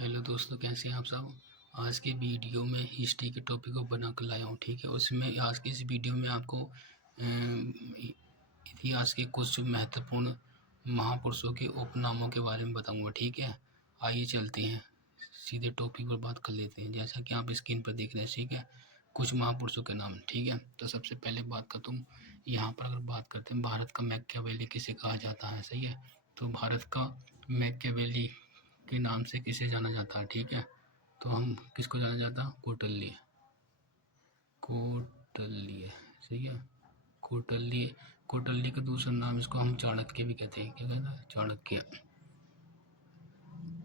Hello दोस्तों, कैसे हैं आप सब। आज के वीडियो में हिस्ट्री के टॉपिक को बना कर लाया हूँ। ठीक है, उसमें आज की इस वीडियो में आपको इतिहास के कुछ महत्वपूर्ण महापुरुषों के उपनामों के बारे में बताऊंगा। ठीक है, आइए चलते हैं सीधे टॉपिक पर बात कर लेते हैं। जैसा कि आप स्क्रीन पर देख रहे हैं, ठीक है, कुछ महापुरुषों के नाम। ठीक है, तो सबसे पहले बात करता हूँ यहाँ पर। अगर बात करते हैं भारत का मैकियावेली किसे कहा जाता है, सही है, तो भारत का मैकियावेली के नाम से किसे जाना जाता है। ठीक है, तो हम किसको जाना जाता है, कौटिल्य। कौटिल्य, सही है, कौटिल्य। कौटिल्य का दूसरा नाम इसको हम चाणक्य भी कहते हैं। क्या कहते हैं, चाणक्य,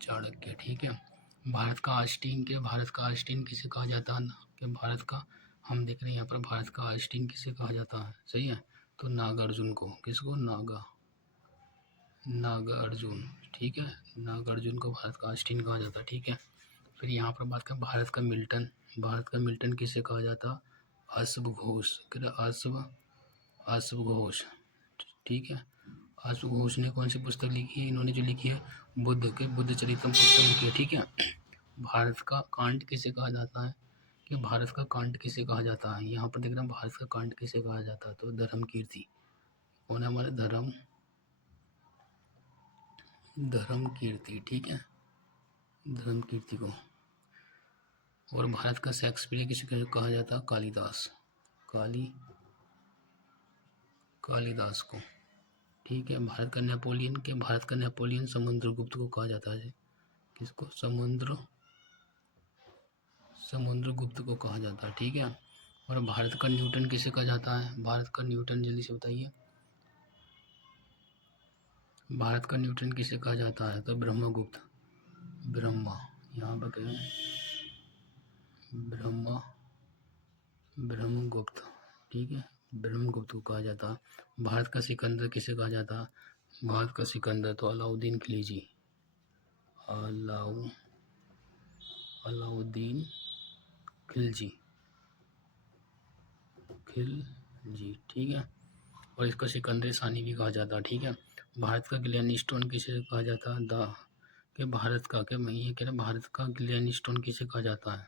चाणक्य। ठीक है, भारत का आइंस्टीन के, भारत का आइंस्टीन किसे कहा जाता है कि भारत का, हम देख रहे हैं यहाँ पर भारत का आइंस्टीन किसे कहा जाता है, सही है, तो नागार्जुन को। किसको, नागार्जुन। ठीक है, नागार्जुन को भारत का आइंस्टीन कहा जाता है। ठीक है, फिर यहाँ पर बात करें भारत का मिल्टन। भारत का मिल्टन किसे कहा जाता, अश्व घोष। अश्व घोष। ठीक है, अश्व घोष ने कौन सी पुस्तक लिखी है, इन्होंने जो लिखी है बुद्ध चरितम पुस्तक लिखी है। ठीक है, भारत का कांट किसे कहा जाता है कि भारत का कांट किसे कहा जाता है, यहाँ पर देख रहे हैं भारत का कांट किसे कहा जाता है, तो धर्म कीर्ति। कौन है हमारे, धर्म कीर्ति। ठीक है, धर्म कीर्ति को। और भारत का शेक्सपियर किसे कहा जाता है, कालिदास, कालिदास को। ठीक है, भारत का नेपोलियन समुद्रगुप्त को कहा जाता है। किसको, समुद्रगुप्त को कहा जाता है। ठीक है, और भारत का न्यूटन किसे कहा जाता है, भारत का न्यूटन, जल्दी से बताइए, भारत का न्यूटन किसे कहा जाता है, तो ब्रह्मगुप्त, यहाँ पर कहें ब्रह्मगुप्त। ठीक है, ब्रह्मगुप्त को कहा जाता है। भारत का सिकंदर किसे कहा जाता है, भारत का सिकंदर तो अलाउद्दीन खिलजी, अलाउद्दीन खिलजी। ठीक है, और इसको सिकंदर सानी भी कहा जाता है। ठीक है, भारत का ग्लेनस्टोन किसे कहा जाता है, भारत का, क्या मैं ये कह रहा, भारत का ग्लेनस्टोन किसे कहा जाता है,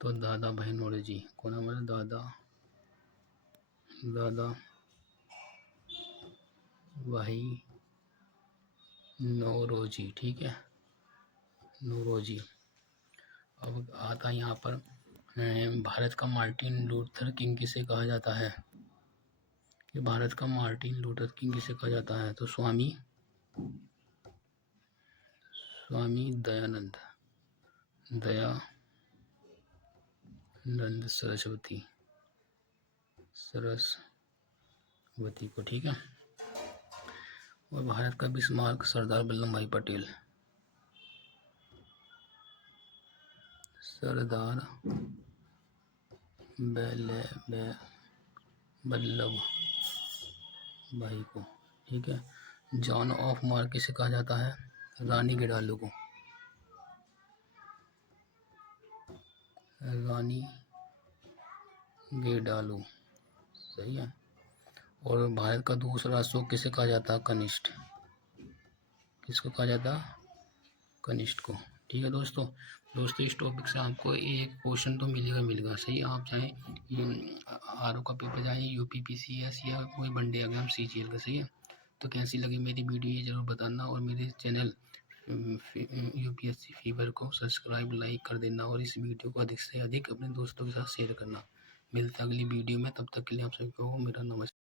तो दादा भाई नौरोजी। कौन है हमारा, दादा भाई नौरोजी। ठीक है, नौरोजी। अब आता है यहाँ पर भारत का मार्टिन लूथर किंग किसे कहा जाता है, कि भारत का मार्टिन लूथर किंग किसे कहा जाता है, तो स्वामी दयानंद सरस्वती को। ठीक है, और भारत का बिस्मार्क सरदार वल्लभ भाई पटेल, सरदार वल्लभ भाई को। ठीक है, जॉन ऑफ मार्क किसे कहा जाता है, रानी गेडालू को, रानी गेडालू, सही है। और भारत का दूसरा अशोक किसे कहा जाता है, कनिष्ठ। किसको कहा जाता है, कनिष्ठ को। ठीक है दोस्तों, इस टॉपिक से आपको एक क्वेश्चन तो मिलेगा, सही। आप चाहे आरओ का पेपर जाए, यूपीपीसीएस या कोई वनडे एग्जाम सीजीएल का, सही है। तो कैसी लगी मेरी वीडियो ये जरूर बताना, और मेरे चैनल यूपीएससी फीवर को सब्सक्राइब, लाइक कर देना, और इस वीडियो को अधिक से अधिक अपने दोस्तों के साथ शेयर करना। मिलते अगली वीडियो में, तब तक के लिए आप सभी को मेरा नमस्कार।